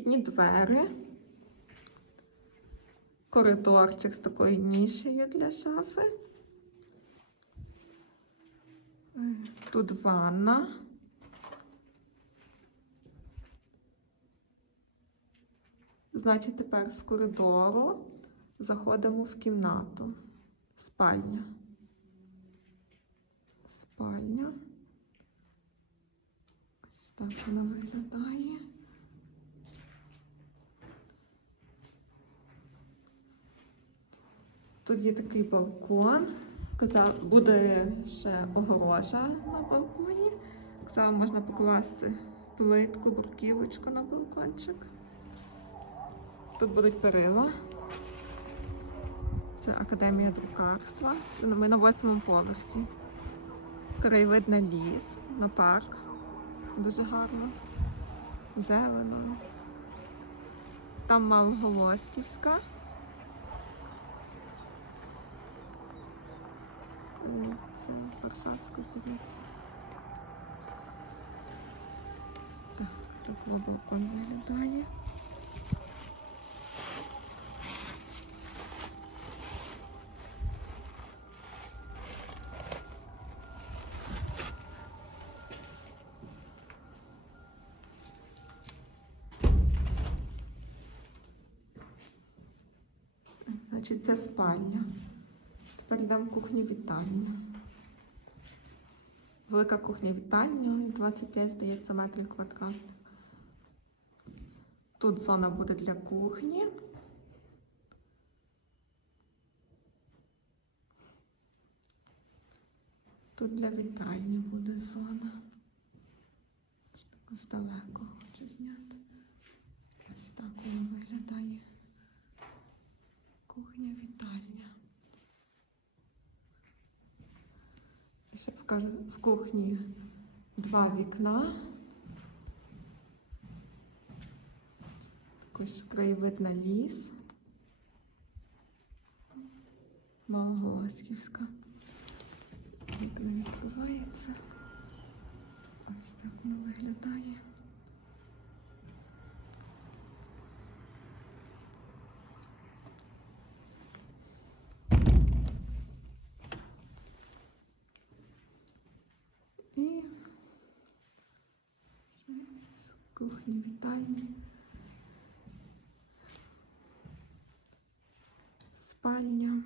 Вхідні двері. Коридорчик з такою нішею для шафи. Тут ванна. Значить, тепер з коридору заходимо в кімнату. Спальня. Спальня. Ось так вона виглядає. Тут є такий балкон. Казав, буде ще огорожа на балконі. Казав, можна покласти плитку, бурківочку на балкончик. Тут будуть перила. Це академія друкарства. Це ми на восьмому поверсі. Краєвид на ліс, на парк. Дуже гарно. Зелено. Там Малоголосківська. Е, Це Варшавська, здається. Так, так балкон виглядає. Значить, це спальня. Тепер йдемо в кухню вітальню. Велика кухня вітальня, 25, здається, метрів квадратних. Тут зона буде для кухні. Тут для вітальні буде зона. Так здалеку хочу зняти. Ось так воно виглядає. Кухня, вітальня. Ще в кухні два вікна. Також краєвид на ліс. Малоголосківська. Вікна відкривається. Ось так воно виглядає. І з кухні вітальні. Спальня,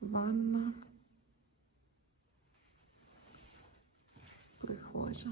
ванна, прихожа.